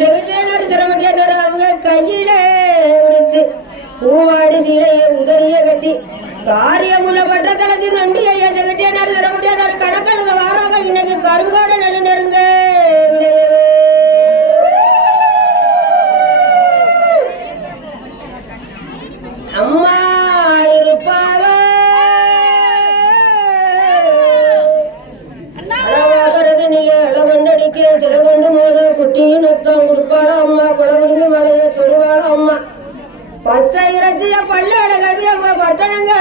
செவிட்டேனாரு சிரமட்டியாரு அவங்க கையில உடைச்சு பூவாடி சீலையை உதறிய கட்டி காரியமுள்ள பட்ட தலைச்சு நன்றி ஐயா செவிட்டேனாரு சிரமட்டியாரு கணக்கழுத வாராக இன்னைக்கு கருங்கோட நல்ல நெருங்க அம்மா இருப்பாக அளவாகிறது நிலை அழகண்டடிக்க சில கொண்டு மோத குட்டியும் நத்தம் கொடுப்பாள அம்மா குளகுடிங்க மலையை தொடுவாள அம்மா பச்சை இறைச்சிய பல்ல அழகவி அவங்க பட்டணங்க